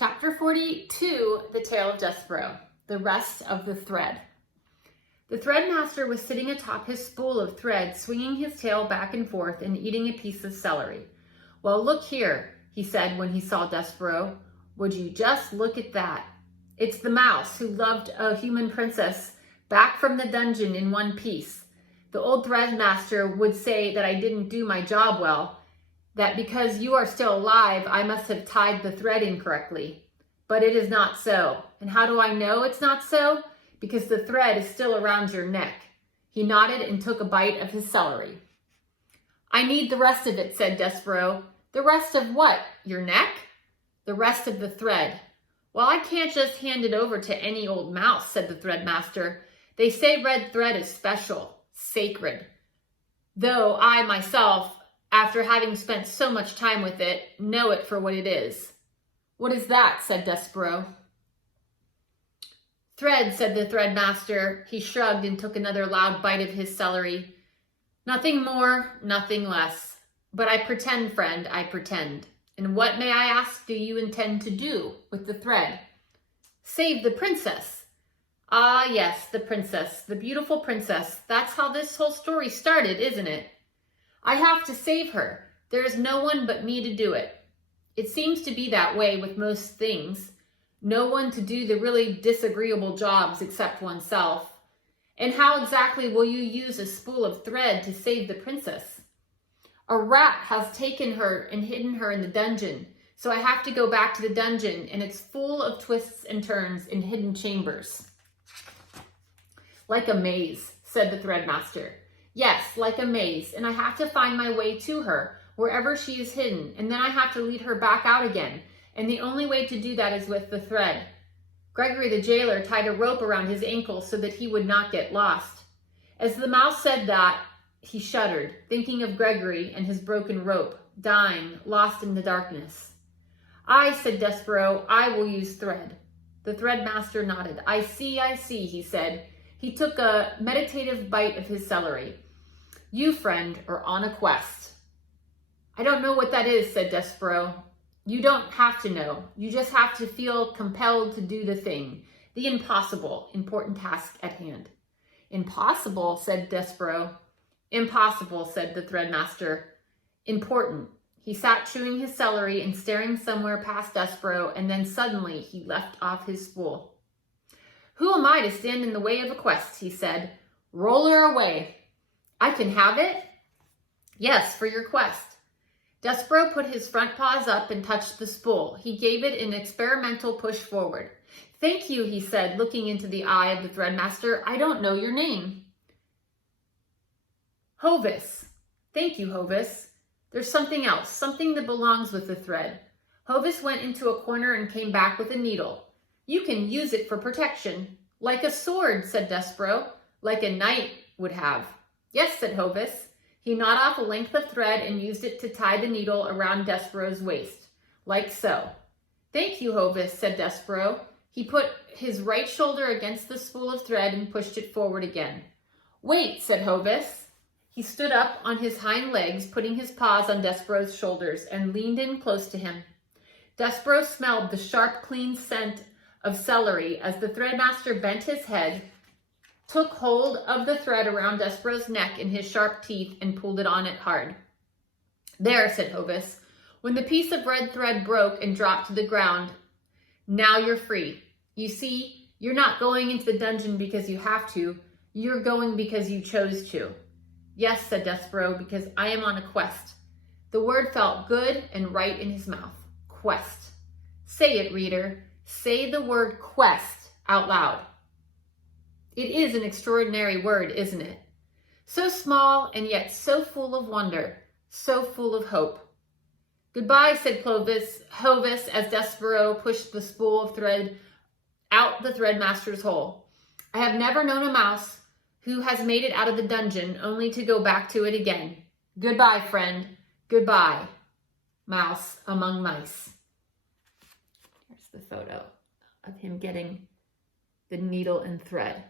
Chapter 42, The Tale of Despereaux, The Rest of the Thread. The threadmaster was sitting atop his spool of thread, swinging his tail back and forth and eating a piece of celery. "Well, look here," he said when he saw Despereaux. "Would you just look at that? It's the mouse who loved a human princess back from the dungeon in one piece. The old threadmaster would say that I didn't do my job well, that because you are still alive, I must have tied the thread incorrectly. But it is not so. And how do I know it's not so? Because the thread is still around your neck." He nodded and took a bite of his celery. "I need the rest of it," said Despereaux. "The rest of what? Your neck?" "The rest of the thread." "Well, I can't just hand it over to any old mouse," said the threadmaster. "They say red thread is special, sacred. Though I myself, after having spent so much time with it, know it for what it is." "What is that?" said Despereaux. "Thread," said the threadmaster. He shrugged and took another loud bite of his celery. "Nothing more, nothing less. But I pretend, friend, I pretend. And what, may I ask, do you intend to do with the thread?" "Save the princess." "Ah, yes, the princess, the beautiful princess. That's how this whole story started, isn't it?" "I have to save her. There is no one but me to do it." "It seems to be that way with most things. No one to do the really disagreeable jobs except oneself. And how exactly will you use a spool of thread to save the princess?" "A rat has taken her and hidden her in the dungeon. So I have to go back to the dungeon, and it's full of twists and turns in hidden chambers." "Like a maze," said the threadmaster. "Yes, like a maze, and I have to find my way to her, wherever she is hidden, and then I have to lead her back out again, and the only way to do that is with the thread." Gregory the jailer tied a rope around his ankle so that he would not get lost. As the mouse said that, he shuddered, thinking of Gregory and his broken rope, dying, lost in the darkness. "I," said Despereaux, "I will use thread." The threadmaster nodded. I see, he said. He took a meditative bite of his celery. "You, friend, are on a quest." "I don't know what that is," said Despereaux. "You don't have to know. You just have to feel compelled to do the thing, the impossible, important task at hand." "Impossible," said Despereaux. "Impossible," said the threadmaster. "Important." He sat chewing his celery and staring somewhere past Despereaux, and then suddenly he left off his spool. "Who am I to stand in the way of a quest?" he said. "Roll her away." "I can have it?" "Yes, for your quest." Despereaux put his front paws up and touched the spool. He gave it an experimental push forward. "Thank you," he said, looking into the eye of the threadmaster. "I don't know your name." "Hovis." "Thank you, Hovis. There's something else, something that belongs with the thread." Hovis went into a corner and came back with a needle. "You can use it for protection." "Like a sword," said Despereaux. "Like a knight would have." "Yes," said Hovis. He gnawed off a length of thread and used it to tie the needle around Despereaux's waist. "Like so." "Thank you, Hovis," said Despereaux. He put his right shoulder against the spool of thread and pushed it forward again. "Wait," said Hovis. He stood up on his hind legs, putting his paws on Despereaux's shoulders, and leaned in close to him. Despereaux smelled the sharp, clean scent of celery as the threadmaster bent his head, took hold of the thread around Despereaux's neck in his sharp teeth, and pulled it on it hard. "There," said Hovis. When the piece of red thread broke and dropped to the ground, "Now you're free. You see, you're not going into the dungeon because you have to. You're going because you chose to." "Yes," said Despereaux, "because I am on a quest." The word felt good and right in his mouth. Quest. Say it, reader. Say the word quest out loud. It is an extraordinary word, isn't it? So small and yet so full of wonder, so full of hope. "Goodbye," said Hovis, as Despereaux pushed the spool of thread out the threadmaster's hole. "I have never known a mouse who has made it out of the dungeon only to go back to it again. Goodbye, friend. Goodbye, mouse among mice." Here's the photo of him getting the needle and thread.